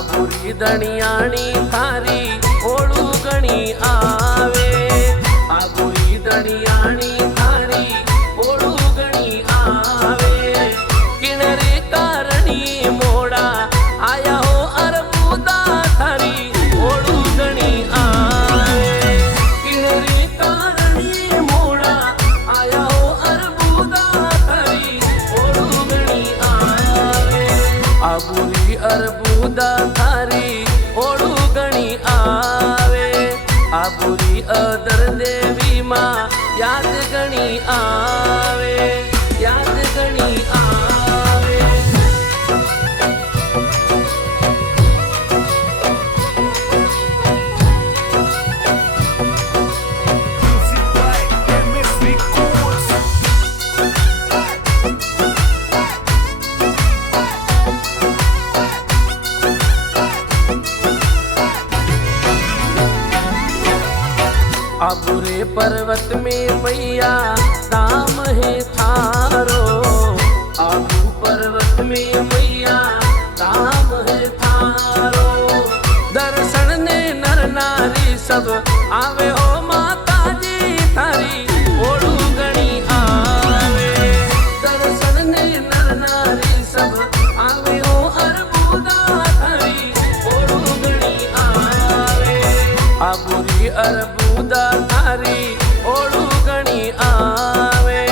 आबुरी दणियाणी थारी ओळू गणी आवे। आबुरी दणियाणी थारी ओळू गणी आवे। किणरे कारणी मोड़ा आया हो अरबुदा थारी ओळू गणी आवे। किणरे कारणी मोड़ा आया हो अरबुदा थारी ओळू गणी आवे। आबुरी अरबुदा थारी ओळू गणी आवे। आबुरी अदर देवी मां याद गणी आवे। याद गणी आवे। आबुरे पर्वत में मैया धाम है थारो। आबू पर्वत में मैया धाम है थारो। दर्शन ने नर नारी सब आवे हो माता जी थारी ओळू गणी आवे। दर्शन ने नर नारी सब आवे हो अरबुदा थारी ओळू गणी आवे। आबुरी अरबुदा थारी ओळू गणी आवे।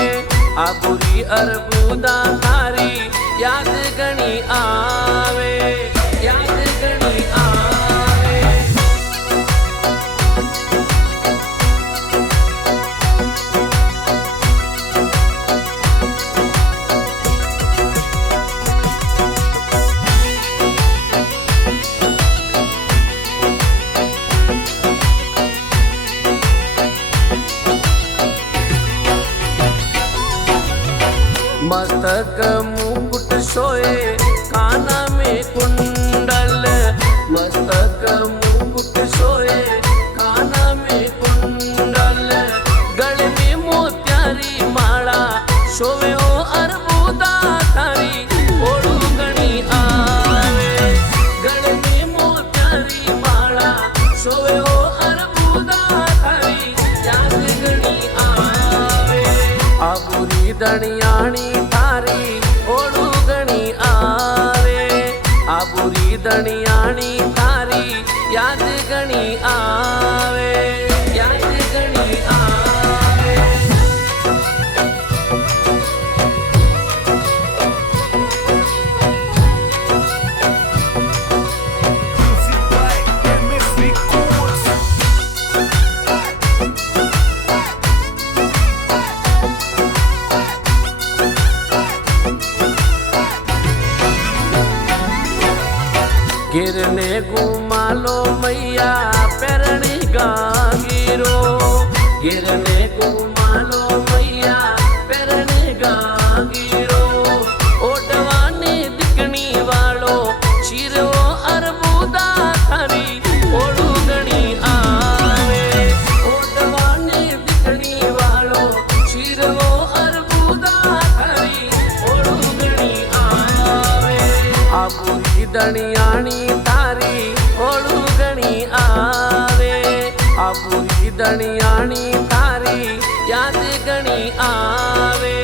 आबुरी अरबुदा थारी याद गणी आवे। याद गणी आवे। मस्तक मुकुट सोए काना में कुंडल। मस्तक मुकुट सोए काना में कुंडल। गले में मोत्यारी माला शोवे हो अरबुदा थारी ओळू गणी आवे। गले में मोत्यारी माला शोवे हो अरबुदा थारी याद गणी आवे। आबुरी दणियाणी थारी ओळू गणी आवे। आबुरी दणियाणी थारी याद गणी आवे। याद गणी आवे। गिरने घुमालो मैया पेरणी गांगीरो। गिरने घुमालो मैया पेरणी गांगीरो। ओडवानी दिकणी वालो शिरो अरबुदा थारी ओळू गणी आवे। ओडवानी दिकणी वालो शिरो अरबुदा थारी ओळू गणी आवे। आबुरी दणियाणी थारी ओळू गणी आवे। आबुरी दणियाणी थारी याद गणी आवे।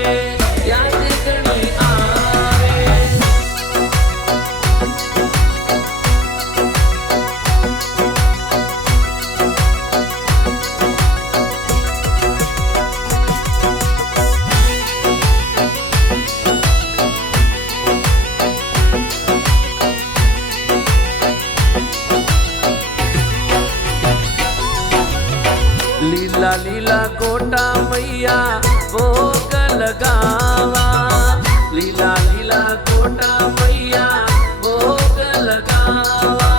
याद गणी आवे। लीला लीला गोटा मैया भोग लगावा। लीला लीला गोटा मैया भोग लगावा।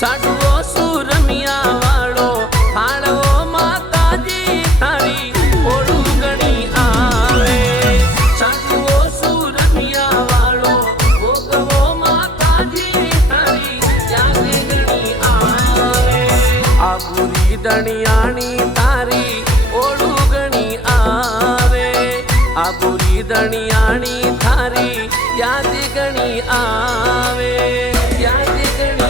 साडवो सुरमिया वाळो थाळवो माताजी थारी ओळू गणी आवे। साडवो सुरमिया वाळो भोगवो माताजी थारी याद गणी आवे। आबुरी दणियाणी थारी ओळू गणी आवे। आबुरी दणियाणी थारी याद गणी आवे। याद गणी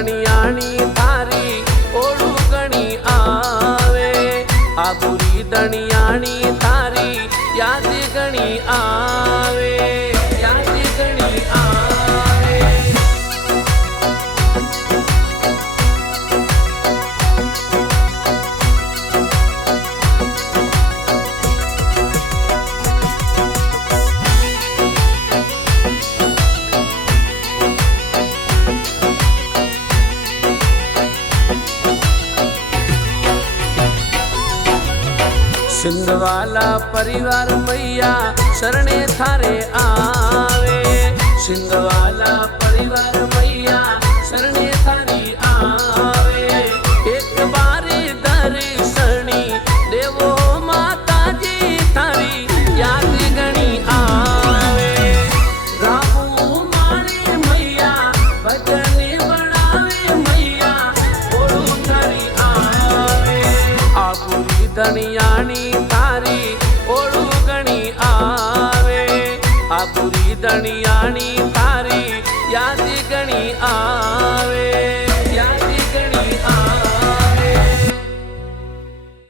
દણિયાણી તારી ઓળું ગણી આવે આ બુરી દણિયાણી તારી યાદ ગણી આવે યાદ ગણી આવે સિંધવાલા પરિવાર મૈયા શરણે થારે આવે સિંધવાલા પરિવાર મૈયા શરણે થારી આવે એક બારી દર્શની દેવો માતાજી થારી યાદ ગણી આવે રામુ માણે મૈયા ભજન બનાવે મૈયા ઓળું થારી આવે આ બુરી દણિયાણી તારી ઓળું ગણી આવે આ બુરી દણિયાણી